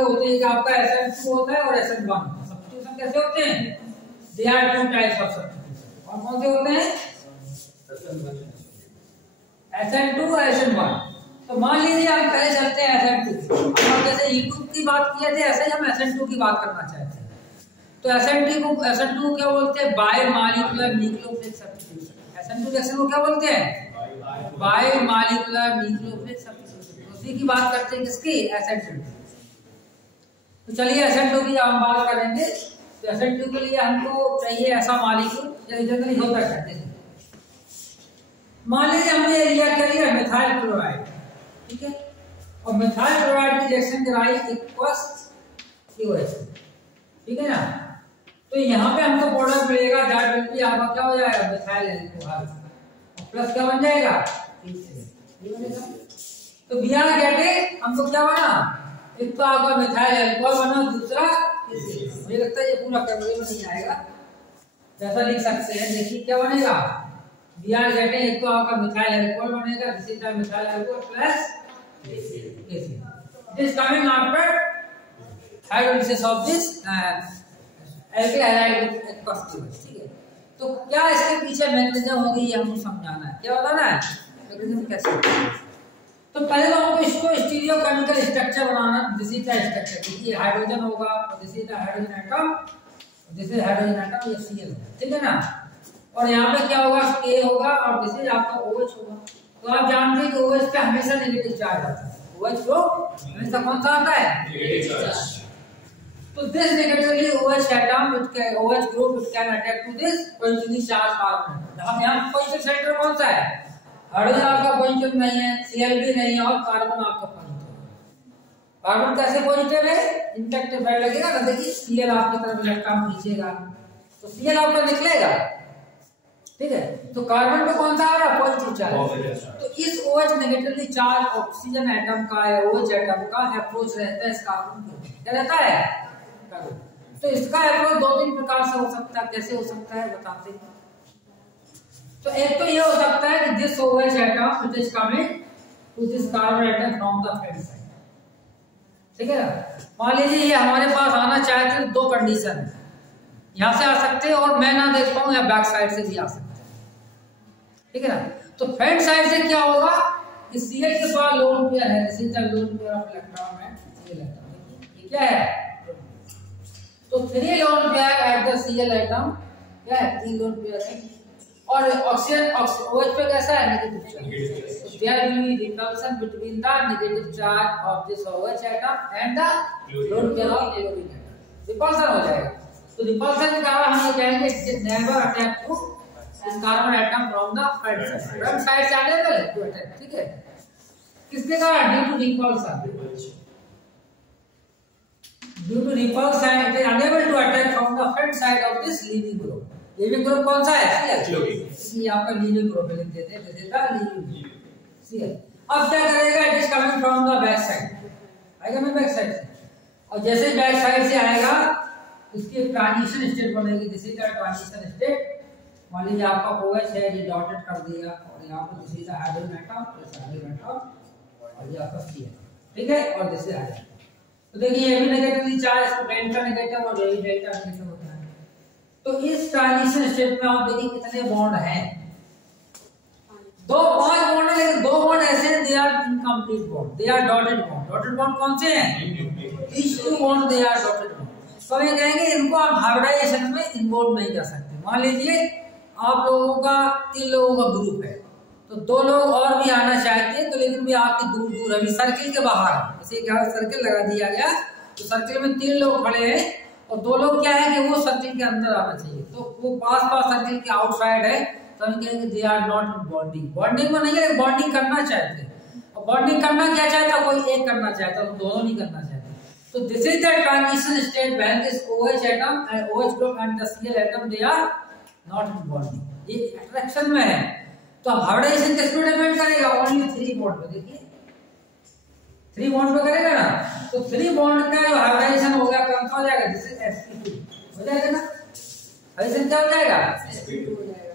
के होते हैं कि आपका SN2 होता है और SN1 होता है। सब्स्टिट्यूशन कैसे होते हैं? There are two types of substitution। और कौन से होते हैं? SN2 और SN1। तो मान लीजिए हम पहले चलते हैं SN2। हम जैसे E2 की बात किए थे ऐसे ही हम SN2 की बात करना चाहते हैं। तो SN2 को क्या बोलते हैं? Bye molecular nucleophilic substitution. SN2 reaction को क्या बोलते हैं? Bye molecular nucleophilic substitution. उसी की बात करते हैं किसकी? SN2। तो चलिए SN2 की हम बात करेंगे। तो SN2 के लिए हमको चाहिए ऐसा मॉलिक्यूल जो जनरली होता है। मान लीजिए हमने लिया क्या लिया? मिथाइल क्लोराइड, ठीक है। और मिथाइल क्लोराइड की रिएक्शन कराई एक्वस COH, ठीक है ना। तो यहाँ पे हमको प्रोडक्ट मिलेगा दैट विल बी आपका क्या हो जाएगा? मिथाइल अल्कोहल प्लस क्या बन जाएगा? ये बनेगा। तो वी आर गेटिंग हमको क्या बना? एक तो आपका मिथाइल अल्कोहल बना, दूसरा मुझे लगता है ये पूरा कैमरे में नहीं आएगा, जैसा लिख सकते हैं। देखिए क्या बनेगा? वी आर गेटिंग एक तो आपका मिथाइल अल्कोहल बनेगा, this is the methyl alcohol plus AC। This coming after hydrolysis of this alkyl halide with aqueous COH, ठीक है। तो क्या इसके पीछे मैकेनिज्म होगी ये हमको समझाना है। क्या बताना है? मैकेनिज्म कैसे होगा। तो पहले तो हमको इसको stereo chemical structure banana. This is the structure, देखिए हाइड्रोजन होगा, this is the hydrogen atom, this is hydrogen atom, ये Cl, ठीक है ना। और यहाँ पे क्या होगा? K होगा और दिस इज आपका OH होगा। तो आप जानते हैं कि OH पे हमेशा नेगेटिव चार्ज आता है। OH को हमेशा कौन सा आता है? Negative charge. तो this negatively OH atom which can OH group which can attack to this positively charged carbon। यहाँ पॉजिटिव सेंटर कौन सा है? हाइड्रोजन आपका पॉजिटिव नहीं है, Cl भी नहीं है और कार्बन आपका पॉजिटिव है। कार्बन कैसे पॉजिटिव है? इंटैक्ट इफेक्ट लगेगा ना। देखिए Cl आपकी तरफ इलेक्ट्रॉन खींचेगा तो Cl आपका निकलेगा, ठीक है। तो कार्बन पे कौन सा आ रहा है? Positive charge. तो इस OH negatively charge oxygen atom का है, OH एटम का अप्रोच रहता है इस कार्बन के, क्या रहता है? तो इसका अप्रोच दो तीन प्रकार से हो सकता है। कैसे हो सकता है बताते हैं। तो एक तो ये हो सकता है कि this OH atom which is coming to this carbon atom from the friend side, ठीक है ना। मान लीजिए ये हमारे पास आना चाहते हैं, दो कंडीशन है, यहाँ से आ सकते हैं और मैं ना देख पाऊं या बैक साइड से भी आ सकते हैं, ठीक है ना। तो फ्रंट साइड से क्या होगा? इस Cl के पास लोन पेयर है, this is the lone pair of electron है, Cl एटम, ये क्या है? तो 3 lone pair at the Cl atom, क्या है? 3 लोन पेयर है। और ऑक्सीजन OH पे कैसा है? Negative charge. तो there will be repulsion between the negative charge of this OH atom and the lone pair of chlorine atom. Repulsion हो जाएगा। तो रिपल्शन के कारण हम ये कहेंगे it never attack to this carbon atom from the front side. Front side से unable है टू अटैक, ठीक है। किसके कारण? Due to repulsion. Due to repulsion, it is unable to attack from the front side of this leaving group. Leaving group कौन सा है? Cl। ये आपका leaving group लिख देते हैं, this is the leaving Cl। अब क्या करेगा? It is coming from the back side, आएगा मैं बैक साइड से, और जैसे बैक साइड से आएगा इसकी ट्रांजिशन स्टेट बनेगी, this is the transition state. मान लीजिए आपका OH है, ये डॉटेड कर दिया और यहाँ पर this is the hydrogen atom plus hydrogen atom और ये आपका Cl, ठीक है। और दिस इज हाइड्रोजन। तो देखिए ये भी नेगेटिवली चार्ज, डेल्टा नेगेटिव और ये भी डेल्टा नेगेटिव होता है। तो इस ट्रांजिशन स्टेट में आप देखिए कितने बॉन्ड हैं? 5 बॉन्ड है, लेकिन 2 बॉन्ड ऐसे हैं they are incomplete bond, they are dotted bond. Dotted bond कौन से हैं? these 2 bond they are dotted bond. तो ये कहेंगे इनको आप हाइब्रिडाइजेशन में इन्वॉल्व नहीं कर सकते। मान लीजिए आप लोगों का 3 लोगों का ग्रुप है, तो 2 लोग और भी आना चाहते हैं, तो लेकिन भी आपके दूर दूर अभी सर्किल के बाहर है। जैसे क्या सर्किल लगा दिया गया, तो सर्किल में 3 लोग खड़े हैं और 2 लोग क्या है कि वो सर्किल के अंदर आना चाहिए, तो वो पास सर्किल के आउटसाइड है, तो हम कहेंगे they are not bonding. Bonding में नहीं है, बॉन्डिंग करना चाहते हैं। और बॉन्डिंग करना क्या चाहता है? कोई एक करना चाहता है, तो दोनों नहीं करना चाहते। तो this is the transition state when this OH atom and OH group and the Cl atom they are not in bonding, ये अट्रैक्शन में है। तो अब हाइब्रिडाइजेशन किस पे डिपेंड करेगा? ओनली 3 बॉन्ड पे। देखिए 3 बॉन्ड पे करेगा ना, तो 3 बॉन्ड का जो हाइब्रिडाइजेशन हो गया कौन सा हो जाएगा? जैसे sp2 हो जाएगा ना, हाइब्रिडेशन क्या हो जाएगा? sp2 हो जाएगा।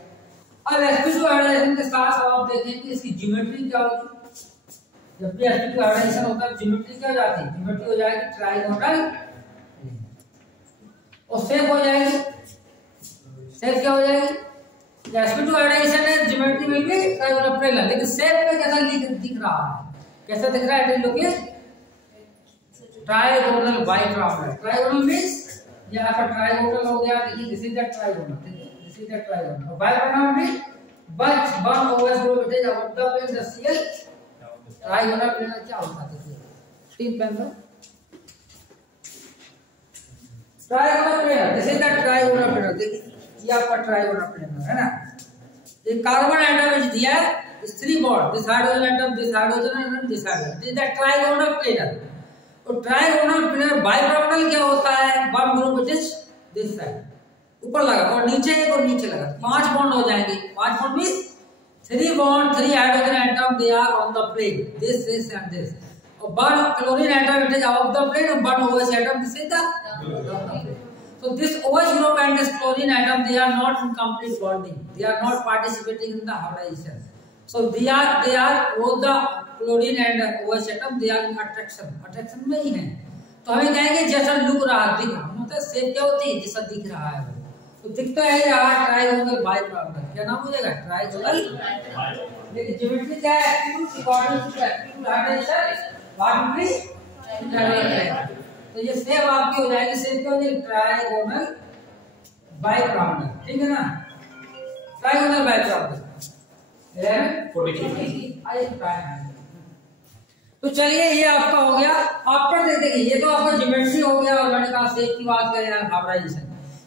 अब sp2 हाइब्रिडेशन के साथ आप देखें कि इसकी ज्योमेट्री क्या होगी। जब भी sp2 हाइब्रिडाइजेशन होता है ज्योमेट्री क्या हो जाती है, ज्योमेट्री हो जाएगी ट्राइगोनल और शेप हो जाएगी, शेप क्या हो जाएगी, sp2 हाइब्रिडाइजेशन है ज्योमेट्री में भी ट्राइगोनल प्लेन, लेकिन शेप में कैसा दिख रहा है, कैसा दिख रहा है, look at trigonal bipyramidal. Trigonal means यहाँ पर ट्राइगोनल हो गया, देखिए दिस इज द ट्राइगोनल, ठीक है, दिस इज द ट्राइगोनल। और बाइकार्बोनल भी but one over group it is above the plane the CL trigonal plane क्या होता है, देखिए तीन पेन लो trigonal plane, this is the trigonal plane, देखिए ये आपका ट्राइगोनल प्लेन है ना। ये कार्बन एटम इज दिया है इस three bond, this hydrogen atom, this hydrogen atom, this hydrogen, this is the trigonal plane. तो ट्राइगोनल प्लेन बाइकार्बोनल क्या होता है, one group it is this side ऊपर लगा और नीचे एक और नीचे लगा, पांच बॉन्ड हो जाएंगे, पांच bond means three bond, three hydrogen atom they are on the plane, this and this, और one chlorine atom it is above the plane और one OH atom this is the, so this OH group and this chlorine atom they are not in complete bonding, they are not participating in the hybridization, so they are both the chlorine and OH atom they are in attraction में ही है। तो हमें कहेंगे जैसा look रहा दिख रहा मतलब शेप क्या होती है, जैसा दिख रहा है तो दिखता है रहा ट्राइगोनल बाइकार्बोनल, क्या नाम हो जाएगा ट्राइगोनल, लेकिन ज्योमेट्री क्या है, तो ये शेप आपकी हो जाएगी, शेप क्या हो जाएगी ट्राइगोनल बाइकार्बोनल, ठीक है ना, ट्राइगोनल बाइकार्बोनल। तो चलिए ये आपका हो गया, आफ्टर देखिए ये तो आपका ज्योमेट्री हो गया और मैंने कहा शेप की बात करें हाइब्रिडाइजेशन,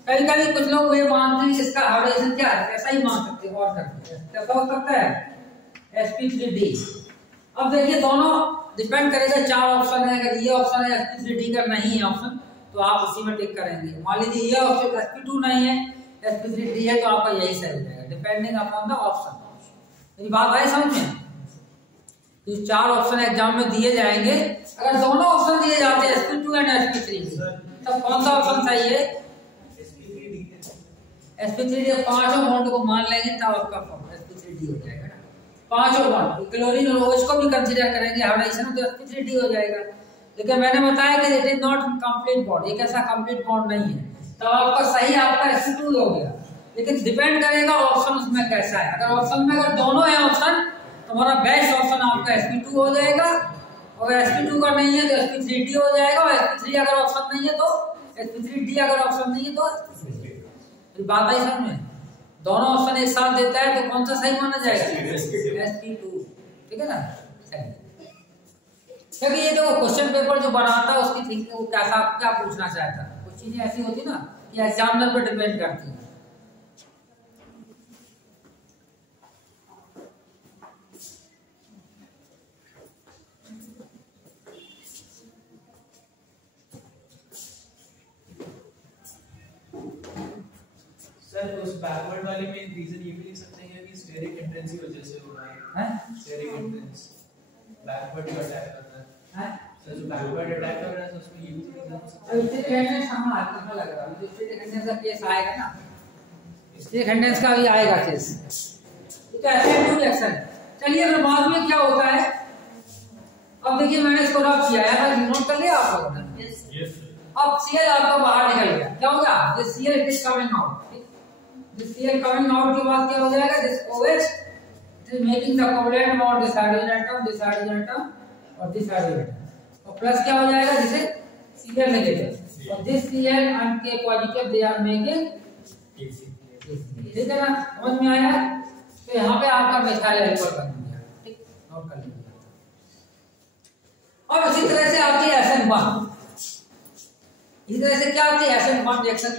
कभी कभी कुछ लोग ये मानते हैं इसका हाइब्रिडाइजेशन क्या है, ऐसा ही मान सकते हैं और करते हैं, कैसा हो सकता है sp3d। अब देखिए दोनों डिपेंड करेगा, चार ऑप्शन है, अगर ये ऑप्शन है sp3d का नहीं है ऑप्शन तो आप उसी में टिक करेंगे, मान लीजिए ये ऑप्शन sp2 नहीं है sp3d है तो आपका यही सही हो जाएगा, डिपेंडिंग अपॉन द ऑप्शन। मेरी बात आई समझ में, तो चार ऑप्शन एग्जाम में दिए जाएंगे, अगर दोनों ऑप्शन दिए जाते हैं sp2 एंड sp3 तब कौन सा ऑप्शन सही है, sp3d, पांचों बॉन्ड को मान लेंगे तब आपका sp3d हो जाएगा ना, पांचों बॉन्ड क्लोरीन और OH को भी कंसीडर करेंगे हाइब्रिडाइजेशन तो sp3d हो जाएगा, लेकिन मैंने बताया कि it is not complete bond, ये कैसा कंप्लीट बॉन्ड नहीं है, तब आपका सही आपका sp2 हो गया, लेकिन डिपेंड करेगा ऑप्शन उसमें कैसा है, अगर ऑप्शन में अगर दोनों है ऑप्शन तो हमारा बेस्ट ऑप्शन आपका sp2 हो जाएगा, और sp2 का नहीं है तो sp3d हो जाएगा, और sp3 अगर ऑप्शन नहीं है तो sp3d अगर ऑप्शन नहीं है तो sp3d। बात आई समझ में, दोनों ऑप्शन एक साथ देता है तो कौन सा सही माना जाएगा sp2, ठीक है ना। क्योंकि ये जो क्वेश्चन पेपर जो बनाता है उसकी थिंकिंग वो कैसा क्या पूछना चाहता है, कुछ चीजें ऐसी होती ना कि एग्जामिनर पर डिपेंड करती है। सर उस बैकवर्ड वाले में रीजन ये भी लिख सकते हैं कि स्टेरिक एंट्रेंस की वजह से हो रहा है, स्टेरिक एंट्रेंस बैकवर्ड जो अटैक करता है, सर जो बैकवर्ड अटैक कर रहा है उसमें ये भी रीजन हो सकता है। स्टेरिक एंट्रेंस हमें आगे लग रहा है, स्टेरिक एंट्रेंस का केस आएगा ना, स्टेरिक एंट्रेंस का भी आएगा केस, ठीक है, ऐसे टू रिएक्शन। चलिए फिर बाद में क्या होता है, अब देखिए मैंने इसको रब किया है, नोट कर लिया आप लोगों ने, अब Cl आपका बाहर निकल गया, क्या होगा, this Cl it is coming out, this Cl coming out के बाद क्या हो जाएगा, this OH it is making the covalent bond this hydrogen atom और दिस हाइड्रोजन एटम, और प्लस क्या हो जाएगा, दिस Cl नेगेटिव और this Cl and K positive they are making, ठीक है ना, समझ में आया। तो यहाँ पे आपका मिथाइल एल्कोहल बन गया, ठीक, नोट कर लीजिए। और इसी तरह से आपकी SN1, इसी तरह से क्या होती है SN1 रिएक्शन